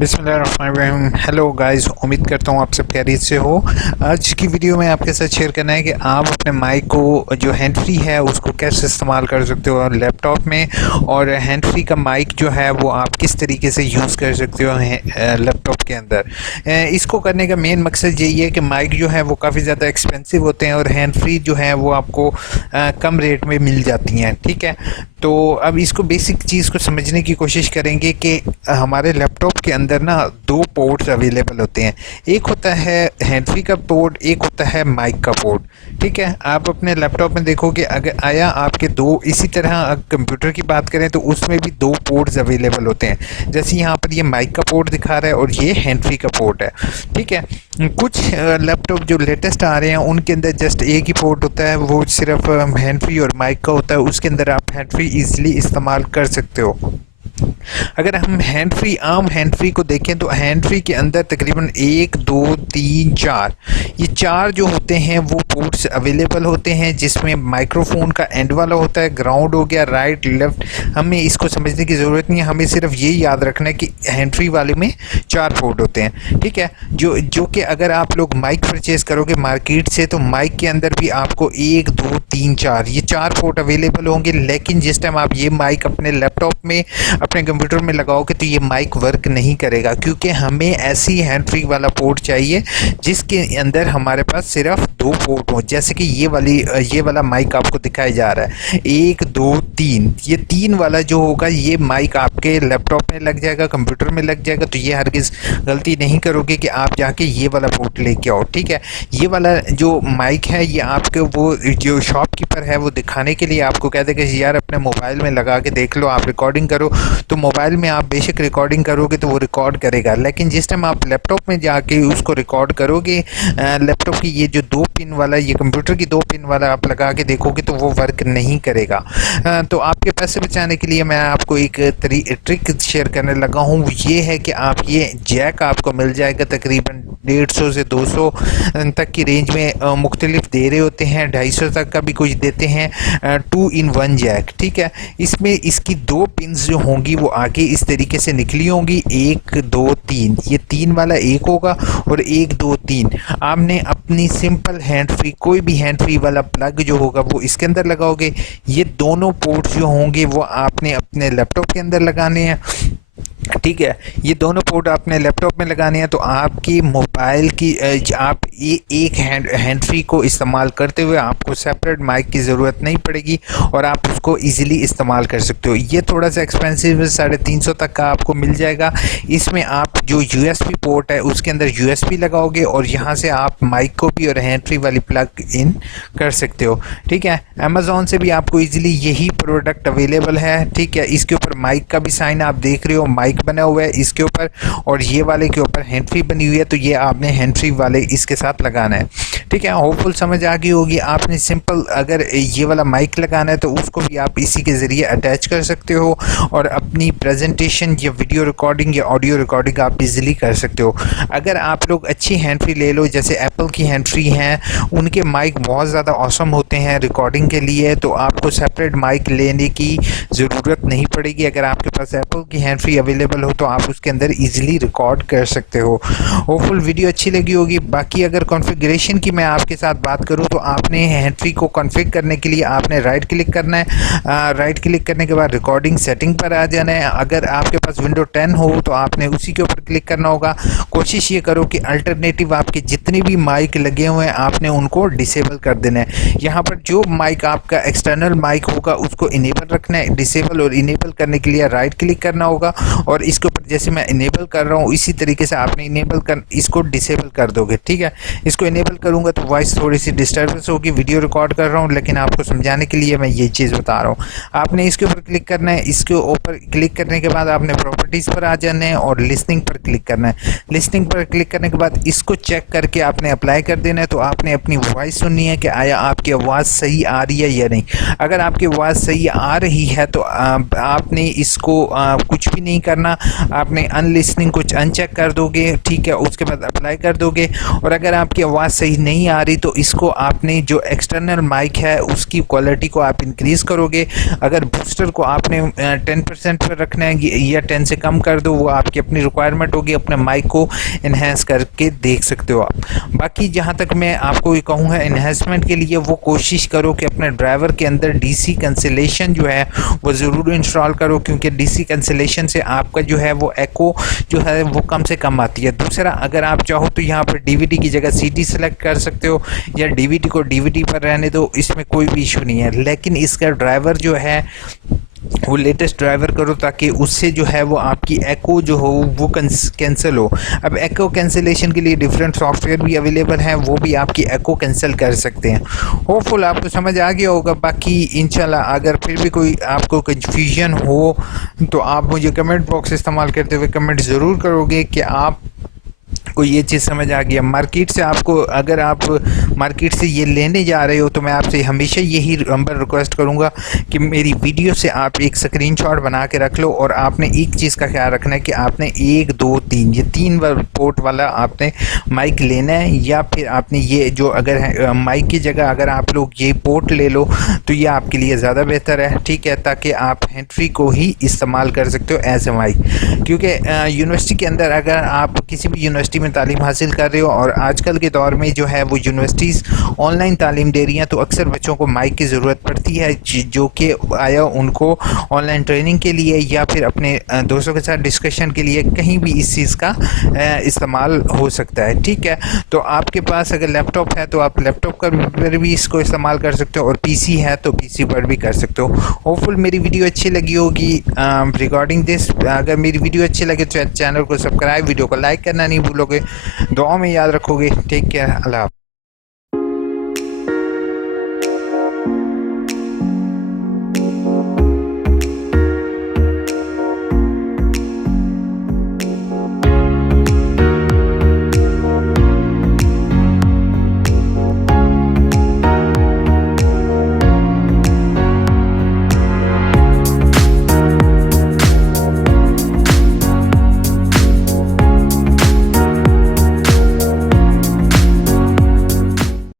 बिस्मिल्लाहिर्रहमानिर्रहीम। Hello guys, उम्मीद करता हूँ आप सब खैरियत से हो। आज की वीडियो में आपके साथ शेयर करना है कि आप अपने माइक को जो हैंड फ्री है उसको कैसे इस्तेमाल कर सकते हो लैपटॉप में, और हैंड फ्री का माइक जो है वो आप किस तरीके से यूज़ कर सकते हो लैपटॉप के अंदर। इसको करने का मेन मकसद यही है कि माइक जो है वो काफ़ी ज़्यादा एक्सपेंसिव होते हैं और हैंड फ्री जो है वो आपको कम रेट में मिल जाती हैं। ठीक है, तो अब इसको बेसिक चीज़ को समझने की कोशिश करेंगे कि हमारे लैपटॉप के अंदर ना दो पोर्ट्स अवेलेबल होते हैं। एक होता है हैंड फ्री का पोर्ट, एक होता है माइक का पोर्ट। ठीक है, आप अपने लैपटॉप में देखोगे अगर आया आपके दो, इसी तरह कंप्यूटर की बात करें तो उसमें भी दो पोर्ट्स अवेलेबल होते हैं। जैसे यहाँ पर ये माइक का पोर्ट दिखा रहा है और ये हैंड फ्री का पोर्ट है। ठीक है, कुछ लैपटॉप जो लेटेस्ट आ रहे हैं उनके अंदर जस्ट एक ही पोर्ट होता है, वो सिर्फ हैंड फ्री और माइक का होता है। उसके अंदर आप हैंड फ्री ईजिली इस्तेमाल कर सकते हो। अगर हम आम हैंड फ्री को देखें तो हैंड फ्री के अंदर तकरीबन 1 2 3 4 ये चार जो होते हैं वो पोर्ट्स अवेलेबल होते हैं, जिसमें माइक्रोफोन का एंड वाला होता है, ग्राउंड हो गया, राइट लेफ्ट। हमें इसको समझने की ज़रूरत नहीं है, हमें सिर्फ ये याद रखना है कि हैंड फ्री वाले में 4 पोर्ट होते हैं। ठीक है, जो कि अगर आप लोग माइक परचेज़ करोगे मार्केट से तो माइक के अंदर भी आपको 1 2 3 4 ये 4 पोर्ट अवेलेबल होंगे। लेकिन जिस टाइम आप ये माइक अपने लैपटॉप में अपने कंप्यूटर में लगाओगे तो ये माइक वर्क नहीं करेगा, क्योंकि हमें ऐसी हैंड फ्री वाला पोर्ट चाहिए जिसके अंदर हमारे पास सिर्फ 2 पोर्ट हो। जैसे कि ये वाला माइक आपको दिखाया जा रहा है 1 2 3, ये 3 वाला जो होगा ये माइक आपके लैपटॉप में लग जाएगा, कंप्यूटर में लग जाएगा। तो ये हरगिज़ गलती नहीं करोगे कि आप जाके ये वाला पोर्ट लेके आओ। ठीक है, ये वाला जो माइक है ये आपके वो जो शॉपकीपर है वो दिखाने के लिए आपको कह देगा यार अपने मोबाइल में लगा के देख लो, आप रिकॉर्डिंग करो। तो मोबाइल में आप बेशक रिकॉर्डिंग करोगे तो वो रिकॉर्ड करेगा, लेकिन जिस टाइम आप लैपटॉप में जाके उसको रिकॉर्ड करोगे लैपटॉप की ये जो 2 पिन वाला, ये कंप्यूटर की 2 पिन वाला आप लगा के देखोगे तो वो वर्क नहीं करेगा। तो आपके पैसे बचाने के लिए मैं आपको एक ट्रिक शेयर करने लगा हूँ। ये है कि आप ये जैक आपको मिल जाएगा तकरीबन 150 से 200 तक की रेंज में, मुख्तलिफ दे रहे होते हैं, 250 तक का भी कुछ देते हैं, 2 in 1 जैक। ठीक है, इसमें इसकी 2 पिन्स जो होंगी वो आगे इस तरीके से निकली होंगी, 1 2 3, ये 3 वाला एक होगा और 1 2 3। आपने अपनी सिंपल हैंड फ्री कोई भी हैंड फ्री वाला प्लग जो होगा वो इसके अंदर लगाओगे। ये दोनों पोर्ट्स जो होंगे वो आपने अपने लैपटॉप के अंदर लगाने हैं। ठीक है, ये दोनों पोर्ट आपने लैपटॉप में लगाने हैं। तो आपकी मोबाइल की आप एक हैंड फ्री को इस्तेमाल करते हुए आपको सेपरेट माइक की ज़रूरत नहीं पड़ेगी और आप उसको इजीली इस्तेमाल कर सकते हो। ये थोड़ा सा एक्सपेंसिव है, 350 तक का आपको मिल जाएगा। इसमें आप जो यूएसबी पोर्ट है उसके अंदर यूएसबी लगाओगे और यहाँ से आप माइक को भी और हैंड फ्री वाली प्लग इन कर सकते हो। ठीक है, अमेज़ॉन से भी आपको ईजिली यही प्रोडक्ट अवेलेबल है। ठीक है, इसके ऊपर माइक का भी साइन आप देख रहे हो, माइक बना हुआ है इसके ऊपर, और ये वाले के ऊपर हैंड फ्री बनी हुई है। तो ये आपने हैंड फ्री वाले इसके साथ लगाना है। ठीक है, होपफुल समझ आ गई होगी। आपने सिंपल अगर ये वाला माइक लगाना है तो उसको भी आप इसी के ज़रिए अटैच कर सकते हो और अपनी प्रेजेंटेशन या वीडियो रिकॉर्डिंग या ऑडियो रिकॉर्डिंग आप इजीली कर सकते हो। अगर आप लोग अच्छी हैंड फ्री ले लो, जैसे एप्पल की हैंड फ्री हैं, उनके माइक बहुत ज़्यादा ऑसम होते हैं रिकॉर्डिंग के लिए, तो आपको सेपरेट माइक लेने की ज़रूरत नहीं पड़ेगी। अगर आपके पास एप्पल की हैंड फ्री अवेलेबल हो तो आप उसके अंदर इजीली रिकॉर्ड कर सकते हो। होपफुल वीडियो अच्छी लगी होगी। बाकी अगर कॉन्फ़िगरेशन की मैं आपके साथ बात करूं तो आपने हैंड फ्री को कॉन्फ़िगर करने के लिए आपने राइट क्लिक करना है। राइट क्लिक करने के बाद रिकॉर्डिंग सेटिंग पर आ जाना है। अगर आपके पास विंडो 10 हो तो आपने उसी के ऊपर क्लिक करना होगा। कोशिश ये करो कि अल्टरनेटिव आपके जितने भी माइक लगे हुए हैं आपने उनको डिसेबल कर देना है। यहाँ पर जो माइक आपका एक्सटर्नल माइक होगा उसको इनेबल रखना है। डिसेबल और इनेबल करने के लिए राइट क्लिक करना होगा और इसके ऊपर जैसे मैं इनेबल कर रहा हूँ इसी तरीके से आपने इसको डिसेबल कर दोगे। ठीक है, इसको इनेबल करूँगा तो वॉइस थोड़ी सी डिस्टर्बेंस होगी। वीडियो रिकॉर्ड कर रहा हूँ लेकिन आपको समझाने के लिए मैं ये चीज़ बता रहा हूँ। आपने इसके ऊपर क्लिक करना है। इसके ऊपर क्लिक करने के बाद आपने प्रॉपर्टीज़ पर आ जाना है और लिसनिंग पर क्लिक करना है। लिसनिंग पर क्लिक करने के बाद इसको चेक करके आपने अप्लाई कर देना है। तो आपने अपनी वॉइस सुननी है कि आया आपकी आवाज़ सही आ रही है या नहीं। अगर आपकी आवाज़ सही आ रही है तो आपने इसको कुछ भी नहीं करना, आपने अनलिसनिंग कुछ अनचेक कर दोगे, ठीक है, उसके बाद अप्लाई कर दोगे। और अगर आपकी आवाज़ सही नहीं आ रही तो इसको आपने जो एक्सटर्नल माइक है उसकी क्वालिटी को आप इंक्रीज़ करोगे। अगर बूस्टर को आपने 10% पर रखना है या 10 से कम कर दो, वो आपकी अपनी रिक्वायरमेंट होगी। अपने माइक को इन्हेंस करके देख सकते हो आप। बाकी जहाँ तक मैं आपको ये कहूँगा इन्हेंसमेंट के लिए वो कोशिश करो कि अपने ड्राइवर के अंदर डीसी कैंसिलेशन जो है वो ज़रूर इंस्टॉल करो, क्योंकि डीसी कैंसिलेशन से आपका जो है वो एको जो है वो कम से कम आती है। दूसरा, अगर आप चाहो तो यहाँ पर डीवीडी की जगह सीडी सेलेक्ट कर सकते हो या डीवीडी को डीवीडी पर रहने दो, इसमें कोई भी इशू नहीं है। लेकिन इसका ड्राइवर जो है वो लेटेस्ट ड्राइवर करो ताकि उससे जो है वो आपकी एको जो हो वो कैंसिल हो। अब एको कैंसिलेशन के लिए डिफरेंट सॉफ्टवेयर भी अवेलेबल हैं, वो भी आपकी एको कैंसिल कर सकते हैं। होपफुल आपको समझ आ गया होगा। बाकी इंशाल्लाह अगर फिर भी कोई आपको कन्फ्यूजन हो तो आप मुझे कमेंट बॉक्स इस्तेमाल करते हुए कमेंट ज़रूर करोगे कि आप को ये चीज़ समझ आ गया। मार्केट से आपको, अगर आप मार्केट से ये लेने जा रहे हो तो मैं आपसे हमेशा यही नंबर रिक्वेस्ट करूँगा कि मेरी वीडियो से आप एक स्क्रीनशॉट बना के रख लो। और आपने एक चीज़ का ख्याल रखना है कि आपने 1 2 3 ये 3 पोर्ट वाला आपने माइक लेना है, या फिर आपने ये जो अगर माइक की जगह अगर आप लोग ये पोर्ट ले लो तो ये आपके लिए ज़्यादा बेहतर है, ठीक है, ताकि आप हैंड फ्री को ही इस्तेमाल कर सकते हो एज ए माइक। क्योंकि यूनिवर्सिटी के अंदर अगर आप किसी भी यूनिवर्सिटी में तालीम हासिल कर रहे हो और आजकल के दौर में जो है वो यूनिवर्सिटीज़ ऑनलाइन तालीम दे रही हैं, तो अक्सर बच्चों को माइक की ज़रूरत पड़ती है, जो कि आया उनको ऑनलाइन ट्रेनिंग के लिए या फिर अपने दोस्तों के साथ डिस्कशन के लिए कहीं भी इस चीज़ का इस्तेमाल हो सकता है, ठीक है। तो आपके पास अगर लैपटॉप है तो आप लैपटॉप पर भी इसको इस्तेमाल कर सकते हो, और पीसी है तो पीसी पर भी कर सकते हो। होपफुल मेरी वीडियो अच्छी लगी होगी रिगार्डिंग दिस। अगर मेरी वीडियो अच्छी लगे तो चैनल को सब्सक्राइब, वीडियो को लाइक करना नहीं भूलोगे, दुआ में याद रखोगे। टेक केयर, अल्लाह।